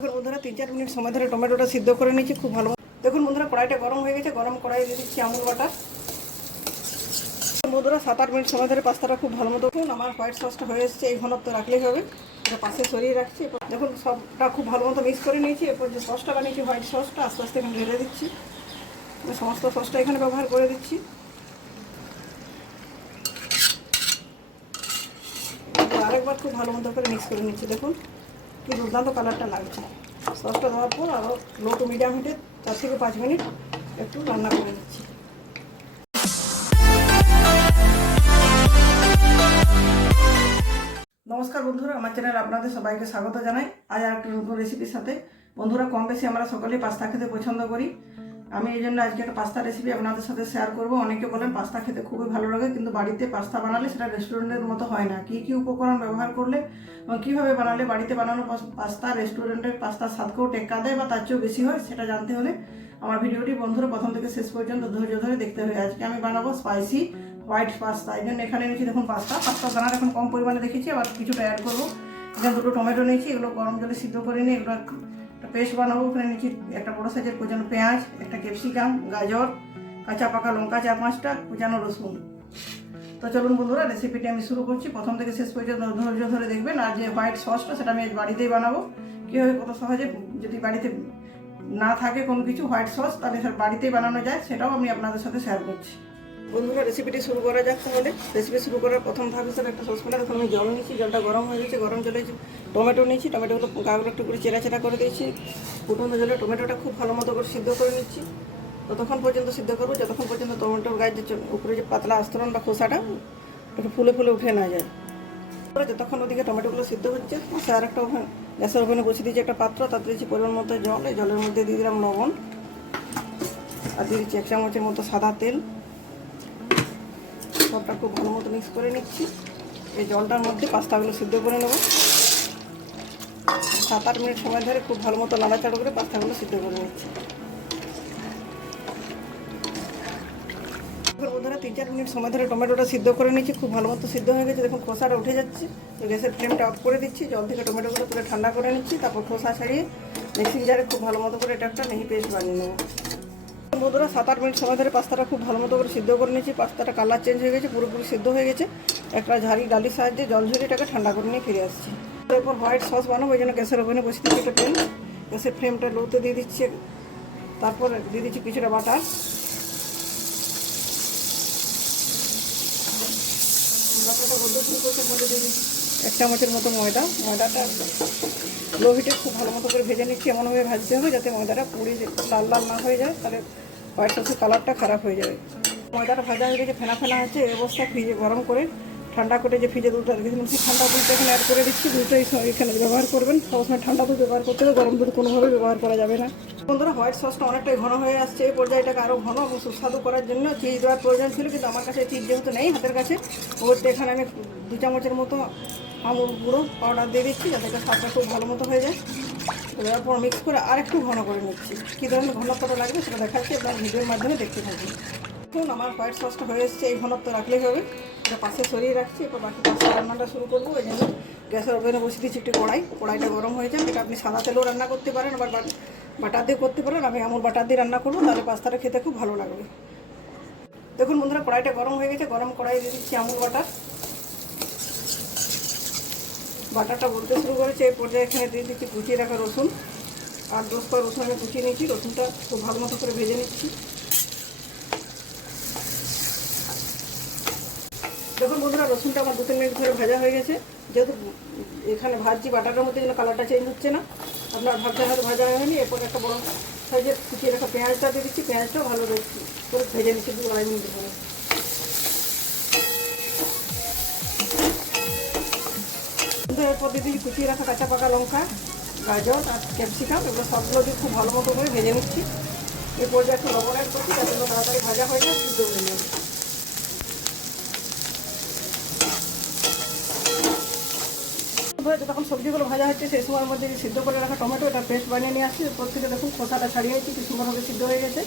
দেখুন বন্ধুরা 3-4 মিনিট সময় ধরে টমেটোটা সিদ্ধ করে নিয়েছি খুব ভালো। দেখুন বন্ধুরা কড়াইটা গরম হয়ে গেছে, গরম কড়াই দিয়ে দিচ্ছি আমুল বাটার। বন্ধুরা 7-8 মিনিট সময় ধরে পাস্তাটা খুব ভালো মতো দেখুন আমার হোয়াইট সসটা হয়ে এসেছে। এই ঘনত্ব রাখলেই হবে। এটা পাশে সরিয়ে রাখছি। দেখুন সবটা খুব ভালো মতো মিক্স করে নিয়েছি। এরপর যে সসটা বানিয়েছি হোয়াইট সসটা আস্তে আস্তে এখানে ঢেলে দিচ্ছি। সমস্ত সসটা এখানে ব্যবহার করে দিচ্ছি। আরেকবার খুব ভালো মতো করে মিক্স করে নিচ্ছি। দেখুন কি দুর্দান্ত কালারটা লাগছে। সসটা দেওয়ার পর আরও লো টু মিডিয়াম হিটে 4 থেকে 5 মিনিট একটু রান্না করে নিচ্ছি। নমস্কার বন্ধুরা, আমার চ্যানেলে আপনাদের সবাইকে স্বাগত জানাই। আজ আর একটা নতুন রেসিপির সাথে। বন্ধুরা কম বেশি আমরা সকলেই পাস্তা খেতে পছন্দ করি। আমি এই জন্য আজকে একটা পাস্তা রেসিপি আপনাদের সাথে শেয়ার করব। অনেকে বলেন পাস্তা খেতে খুবই ভালো লাগে, কিন্তু বাড়িতে পাস্তা বানালে সেটা রেস্টুরেন্টের মতো হয় না। কী কী উপকরণ ব্যবহার করলে এবং কীভাবে বানালে বাড়িতে বানানো পাস্তা রেস্টুরেন্টের পাস্তার স্বাদকেও টেক্কা দেয় বা তার চেয়েও বেশি হয়, সেটা জানতে হলে আমার ভিডিওটি বন্ধুরা প্রথম থেকে শেষ পর্যন্ত ধৈর্য ধরে দেখতে হবে। আজকে আমি বানাবো স্পাইসি হোয়াইট পাস্তা। এই জন্য এখানে নিয়েছি দেখুন পাস্তা দানার এখন কম পরিমাণে দেখেছি, আবার কিছুটা অ্যাড করবো। এখানে 2টো টমেটো নিয়েছি, এগুলো গরম জলে সিদ্ধ করে নিয়ে এগুলো একটা পেস্ট বানাবো। ওখানে নিয়েছি একটা বড়ো সাইজের কুচানো পেঁয়াজ, একটা ক্যাপসিকাম, গাজর, কাঁচা পাকা লঙ্কা 4-5টা, কুচানো রসুন। তো চলুন বন্ধুরা রেসিপিটি আমি শুরু করছি। প্রথম থেকে শেষ পর্যন্ত ধৈর্য ধরে দেখবেন। আর যে হোয়াইট সসটা সেটা আমি বাড়িতেই বানাবো। কীভাবে কত সহজে, যদি বাড়িতে না থাকে কোনো কিছু হোয়াইট সস, তাহলে বাড়িতেই বানানো যায়, সেটাও আমি আপনাদের সাথে শেয়ার করছি। বন্ধুরা রেসিপিটি শুরু করা যাক তাহলে। রেসিপি শুরু করার প্রথম ধাপ হিসেবে একটা সসপ্যানে দেখুন আমি জল নিয়েছি। জলটা গরম হয়ে গেছে। গরম জলে টমেটো নিয়েছি। টমেটোগুলো গাগুলো একটু করে চেরা করে দিয়েছি। ফুটন্ত জলে টমেটোটা খুব ভালো মতো করে সিদ্ধ করে নিচ্ছি। ততক্ষণ পর্যন্ত সিদ্ধ করবো যতক্ষণ পর্যন্ত টমেটোর গায়ের যে উপরে যে পাতলা আস্তরণ বা খোসাটা একটু ফুলে ফুলে উঠে না যায়। যতক্ষণ ওদিকে টমেটোগুলো সিদ্ধ হচ্ছে, সে আর একটা গ্যাসের ওভেনে বসিয়ে দিয়েছি একটা পাত্র। তাতে দিয়েছি পরিমাণ মতো জল। এই জলের মধ্যে দিয়ে দিলাম লবণ, আর দিয়ে দিচ্ছি 1 চামচের মতো সাদা তেল। সবটা খুব ভালো মতো মিক্স করে নিচ্ছি। এই জলটার মধ্যে পাস্তাগুলো সিদ্ধ করে নেব। 7-8 মিনিট সময় ধরে খুব ভালো মতো নাড়াচাড়া করে পাস্তাগুলো সিদ্ধ করে নিচ্ছি। বন্ধুরা 3-4 মিনিট সময় ধরে টমেটোটা সিদ্ধ করে নিচ্ছি। খুব ভালো মতো সিদ্ধ হয়ে গেছে। দেখুন খোসাটা উঠে যাচ্ছে। তো গ্যাসের ফ্লেমটা অফ করে দিচ্ছি। জল থেকে টমেটোগুলো পুরো ঠান্ডা করে নিচ্ছি। তারপর খোসা ছাড়িয়ে মিক্সিং জারে খুব ভালো মতো করে এটা একটা মিহি পেস্ট বানিয়ে নেব। বন্ধুরা 7-8 মিনিট সময় ধরে পাস্তাটা খুব ভালো মতো করে সিদ্ধ করে নিচ্ছি। পাস্তাটা কালার চেঞ্জ হয়ে গেছে, পুরোপুরি সিদ্ধ হয়ে গেছে। একটা ডালির সাহায্যে জল ঝরিয়ে এটাকে ঠান্ডা করে নিয়ে ফিরে আসছি। এরপর হোয়াইট সস বানাবো। ওই জন্য গ্যাসের ওভেনে বসে দিচ্ছি একটা প্যান। গ্যাসের ফ্লেমটা লোতে দিয়ে দিচ্ছি। তারপর দিয়ে দিচ্ছি কিছুটা বাটার। বাটারটা বদ্ধ শুরু করতে মধ্যে দিয়ে দিচ্ছি 1 চামচের মতো ময়দাটা লো হিটে খুব ভালো মতো করে ভেজে নিচ্ছি। এমনভাবে ভাজতে হবে যাতে ময়দাটা পুড়ে লাল লাল না হয়ে যায়, তাহলে হোয়াইট সসের কালারটা খারাপ হয়ে যাবে। ময়দাটা ভাজা হয়ে গেছে, ফেনা আছে। এই অবস্থা ফ্রিজে গরম করে ঠান্ডা করে যে ফ্রিজে দুধটা রেখেছিলাম সেই ঠান্ডা দুধটা এখানে অ্যাড করে দিচ্ছি। দুধটাই এখানে ব্যবহার করবেন। সবসময় ঠান্ডা দুধ ব্যবহার করতে হবে, গরম দুধ কোনোভাবে ব্যবহার করা যাবে না। বন্ধুরা হোয়াইট সসটা অনেকটাই ঘন হয়ে আসছে। এই পর্যায়টাকে আরও ঘন এবং সুস্বাদু করার জন্য চিজ দেওয়ার প্রয়োজন ছিল, কিন্তু আমার কাছে চিজ যেহেতু নেই হাতের কাছে, ওতে এখানে আমি 2 চামচের মতো আমুল গুঁড়ো পাউডার দিয়ে দিচ্ছি, যাতে স্বাদটা খুব ভালো মতো হয়ে যায়। দেওয়ার পর মিক্স করে আর একটু ঘন করে নিচ্ছি। কী ধরনের ঘনত্বটা লাগবে সেটা দেখাচ্ছি, আপনার ভিডিওর মাধ্যমে দেখতে থাকবেন। দেখুন আমার হোয়াইট সসটা হয়ে এসছে। এই ঘনত্ব রাখলেই হবে। এটা পাশে সরিয়ে রাখছি। এরপর বাকি পাস্তা রান্নাটা শুরু করবো। এই জন্য গ্যাসের ওভেনে বসিয়ে দিচ্ছি একটি কড়াইটা গরম হয়ে যায়। এটা আপনি সাদা তেলেও রান্না করতে পারেন, আবার বাটার দিয়ে করতে পারেন। আমি আমুল বাটার দিয়ে রান্না করবো, তাহলে পাস্তাটা খেতে খুব ভালো লাগবে। দেখুন বন্ধুরা কড়াইটা গরম হয়ে গেছে। গরম কড়াই দিয়ে দিচ্ছি আমুল বাটারটা বলতে শুরু করেছে। এই পর্যায়ে এখানে দিয়ে দিচ্ছি কুচিয়ে রাখা রসুন। 8-10 পা রসুন আমি কুচিয়ে নিচ্ছি। রসুনটা খুব ভালো মতো করে ভেজে নিচ্ছি। দেখুন বন্ধুরা রসুনটা আমার 2-3 মিনিট ধরে ভাজা হয়ে গেছে। যেহেতু এখানে ভাজছি বাটারটার মধ্যে যেন কালারটা চেঞ্জ হচ্ছে না, আপনার ভাবতে হয়তো ভাজা হয়নি। এরপর একটা বড় সাইজের কুচিয়ে রাখা পেঁয়াজটা দিয়ে দিচ্ছি। পেঁয়াজটাও ভালো করে ভেজে নিচ্ছি 2-2.5 মিনিট ধরে। এরপর দিয়ে দিচ্ছি কুচিয়ে রাখা কাঁচা পাকা লঙ্কা, গাজর আর ক্যাপসিকাম। এগুলো সবগুলো দিয়ে খুব ভালো মতো করে ভেজে নিচ্ছি। এই পর্যায়ে একটু লবণ অ্যাড করছি, যাতে তাড়াতাড়ি ভাজা হয়ে যায়, সিদ্ধ হয়ে যাবে। যখন সবজিগুলো ভাজা হচ্ছে সেই সময়ের মধ্যে সিদ্ধ করে রাখা টমেটো এটা পেস্ট বানিয়ে নিয়ে আসছি। এরপর থেকে দেখুন খোসাটা ছাড়িয়ে নিচ্ছি। কি সুন্দরভাবে সিদ্ধ হয়ে গেছে।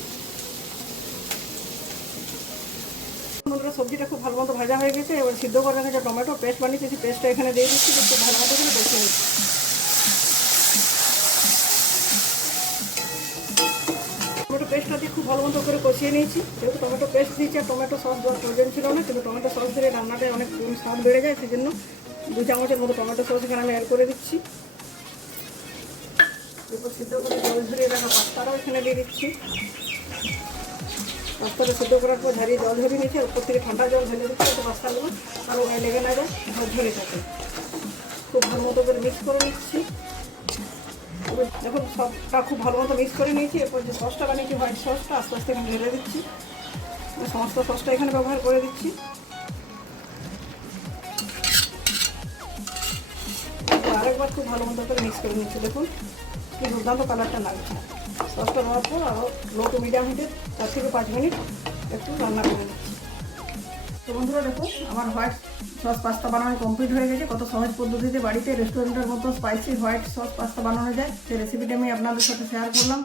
সবজিটা খুব ভালো মতো ভাজা হয়ে গেছে। এবার সিদ্ধ করে রাখা যে টমেটো পেস্ট বানিয়েছি সেই পেস্টটা এখানে দিয়ে দিচ্ছি। খুব ভালো মতো করে কষিয়ে নিচ্ছি। পেস্টটা দিয়ে খুব ভালো মতো করে কষিয়ে নিয়েছি। যেহেতু টমেটো পেস্ট দিয়েছি আর টমেটো সস দেওয়ার প্রয়োজন ছিল না, কিন্তু টমেটো সস দিলে রান্নাটায় অনেক স্বাদ বেড়ে যায়, সেই জন্য 2 চামচের মতো টমেটো সস এখানে আমি অ্যাড করে দিচ্ছি। এরপর সিদ্ধ করে জল ঝরিয়ে রাখা পাস্তাটাও এখানে দিয়ে দিচ্ছি। পাস্তাটা সিদ্ধ করার পর ঝরিয়ে জল ঝরিয়ে নিয়েছি, আর উপর থেকে ঠান্ডা জল ঢেলে দিচ্ছি যাতে পাস্তাগুলো আরও গায়ে লেগে না যায়, ঝরে থাকে। খুব ভালো মতো করে মিক্স করে নিচ্ছি। দেখুন সবটা খুব ভালো মতো মিক্স করে নিয়েছি। এরপর যে সসটা বানিয়েছি হোয়াইট সসটা আস্তে আস্তে এখানে ঢেলে দিচ্ছি। সমস্ত সসটা এখানে ব্যবহার করে দিচ্ছি। আরেকবার খুব ভালো মতো করে মিক্স করে নিচ্ছি। দেখুন কি দুর্দান্ত কালারটা লাগছে। সসটা দেওয়ার পর আরও লো টু মিডিয়াম হিটে 4 থেকে 5 মিনিট একটু রান্না করে নিচ্ছি। তো বন্ধুরা দেখুন আমার হোয়াইট সস পাস্তা বানানো কমপ্লিট হয়ে গেছে। কত সহজ পদ্ধতিতে বাড়িতে রেস্টুরেন্টের মতো স্পাইসি হোয়াইট সস পাস্তা বানানো যায়, সেই রেসিপিটা আমি আপনাদের সাথে শেয়ার করলাম।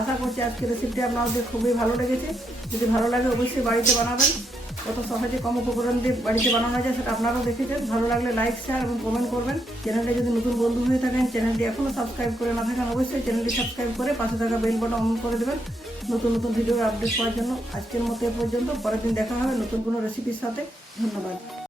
আশা করছি আজকের রেসিপিটি আপনাদের খুবই ভালো লেগেছে। যদি ভালো লাগে অবশ্যই বাড়িতে বানাবেন। কত সহজে কম উপকরণ দিয়ে বাড়িতে বানানো যায় সেটা আপনারাও দেখেছেন। ভালো লাগলে লাইক শেয়ার এবং কমেন্ট করবেন। চ্যানেলটা যদি নতুন বন্ধু হয়ে থাকেন, চ্যানেলটি এখনও সাবস্ক্রাইব করে না থাকেন, অবশ্যই চ্যানেলটি সাবস্ক্রাইব করে পাশে থাকা বেল বাটন অন করে দেবেন নতুন নতুন ভিডিওর আপডেট পাওয়ার জন্য। আজকের মতো এ পর্যন্ত, পরের দিন দেখা হবে নতুন কোনো রেসিপির সাথে। ধন্যবাদ।